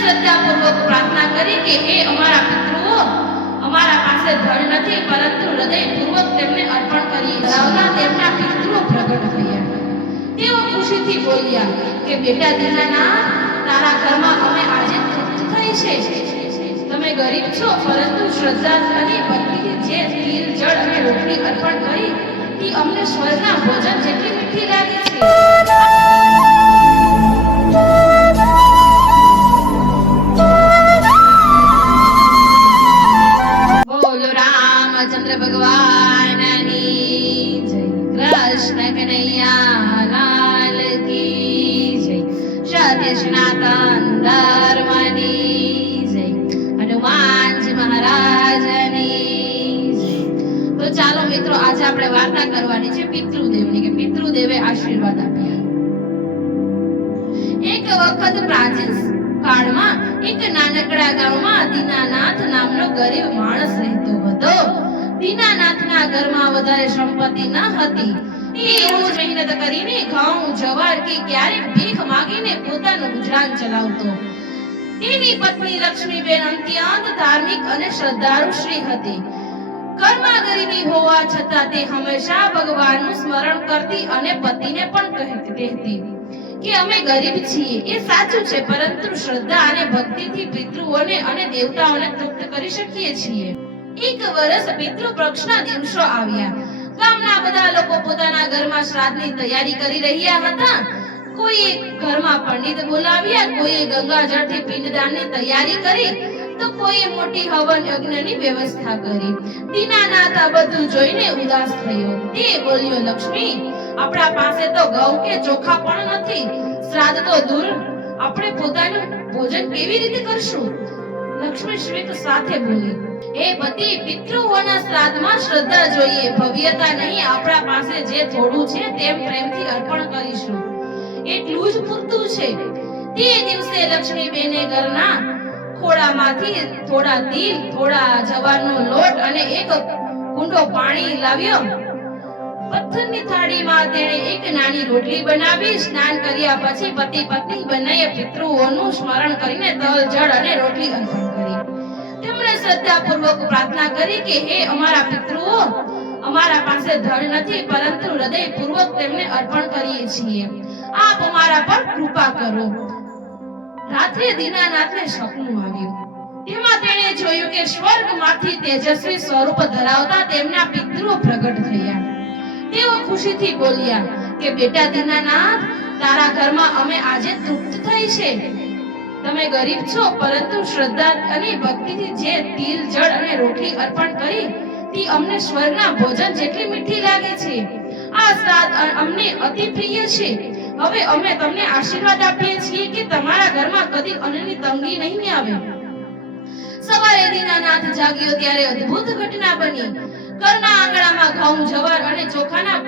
શ્રદ્ધાપૂર્વક પ્રાર્થના કરી કે હે અમારા પિતૃઓ, અમારા પાસે ધન નથી, પરંતુ હૃદયપૂર્વક તેમને અર્પણ કરીએ. ધરાવતા તેમના પિતૃઓ પ્રગટ થયા. તેઓ ખુશીથી બોલ્યા કે બેટા દીનાનાથ તારા ઘરમાં અમે આજે તૃપ્ત થઈ છે. તમે ગરીબ છો, પરંતુ શ્રદ્ધા અને ભક્તિથી જે તીર જળ અને રોટલી અર્પણ કરી, તે અમને સ્વર્ગના ભોજન જેટલી મીઠી લાગે છે. આશીર્વાદ એક વખત પ્રાચીન કાળમાં એક નાનકડા ગામમાં દીનાનાથ નામનો ગરીબ માણસ રહેતો હતો. દીનાનાથના ઘરમાં વધારે સંપત્તિ ન હતી. સ્મરણ કરતી અને પતિને પણ કહેતી કહેતી કે અમે ગરીબ છીએ, એ સાચું છે, પરંતુ શ્રદ્ધા અને ભક્તિથી પિતૃઓને અને દેવતાઓને તૃપ્ત કરી શકીએ છીએ. એક વર્ષ પિતૃ પક્ષના દિવસો આવ્યા. ગામના બધા લોકો પોતાના ઘરમાં શ્રાદ્ધની તૈયારી કરી રહ્યા હતા. કોઈએ ઘરમાં પંડિત બોલાવ્યા, કોઈએ ગંગાજળથી પિંડદાનની તૈયારી કરી, તો કોઈએ મોટી હવન યજ્ઞની વ્યવસ્થા કરી. દીનાનાથ આ બધું જોઈને ઉદાસ થયો. તે બોલ્યો, લક્ષ્મી, આપણા પાસે તો ઘઉં કે ચોખા પણ નથી. શ્રાદ્ધ તો દૂર. આપણે પોતાનું ભોજન કેવી રીતે કરશું? લક્ષ્મી શ્વેત સાથે બોલી, હે પતિ, પિતૃઓના શ્રાદ્ધમાં શ્રદ્ધા જોઈએ. ભવ્યતા નહીં આપણા પાસે જે થોડું છે તેમ પ્રેમથી અર્પણ કરીશું. એટલું જ પૂરતું છે. તે દિવસે લક્ષ્મી બેને ઘરના ખોળામાંથી થોડા દિલ, થોડા જવારનો લોટ અને એક કુંડો પાણી લાવ્યો. પથ્થરની થાળીમાં તેણે એક નાની રોટલી બનાવી, સ્નાન કર્યા પછી પતિ પત્ની બંનેએ પિતૃઓનું સ્મરણ કરીને તલ, જળ અને રોટલી અર્પણ કરી. તેમણે શ્રદ્ધાપૂર્વક પ્રાર્થના કરી કે, હે અમારા પિતૃઓ, અમારા પાસે ધન નથી, પરંતુ હૃદયપૂર્વક તેમને અર્પણ કરીએ છીએ. આપ અમારા પર કૃપા કરો. રાત્રે દીનાનાથને સપનું આવ્યું. તેમાં તેણે જોયું કે સ્વર્ગમાંથી તેજસ્વી સ્વરૂપ ધરાવતા તેમના પિતૃઓ પ્રગટ થયા. તેઓ ખુશીથી બોલ્યા કે બેટા દીનાનાથ, તારા ઘરમાં અમે આજે તૃપ્ત થઈ છે. તમે ગરીબ છો, પરંતુ શ્રદ્ધા અને ભક્તિથી જે તિલ, જળ અને રોટલી અર્પણ કરી, તે અમને સ્વર્ગના ભોજન જેટલી મીઠી લાગે છે. આ શ્રાદ્ધ અમને અતિ પ્રિય છે. હવે અમે તમને આશીર્વાદ આપીએ છીએ કે તમારા ઘરમાં કદી અન્નની તંગી નહીં આવે. સવારે દીનાનાથ જાગ્યો ત્યારે અદ્ભુત ઘટના બની. ઘરના આંગણામાં ઘઉં, જવાર અને ચોખાના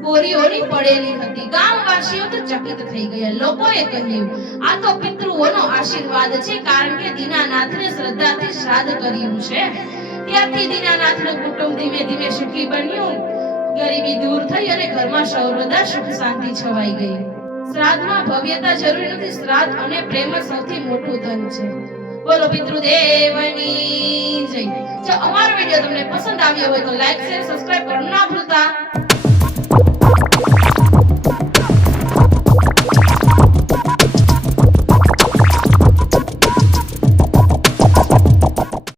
બોરીઓની પડેલી હતી. ગામવાસીઓ તો ચકિત થઈ ગયા. લોકોએ કહ્યું, આ તો પિતૃઓનો આશીર્વાદ છે, કારણ કે દીનાનાથને શ્રદ્ધાથી શ્રાદ્ધ કર્યું છે. ત્યારથી દીનાનાથનું કુટુંબ ધીમે ધીમે સુખી બન્યું. ગરીબી દૂર થઈ અને ઘરમાં સૌરદા સુખ, શાંતિ છવાઈ ગઈ. શ્રાદ્ધમાં ભવ્યતા જરૂરી નથી. શ્રાદ્ધ અને પ્રેમ સૌથી મોટું ધન છે. બોલો, પિતૃદેવની જય. અમારો વિડિયો તમને પસંદ આવ્યો હોય તો લાઈક શેર સબસ્ક્રાઇબ કરવાનું ના ભૂલતા.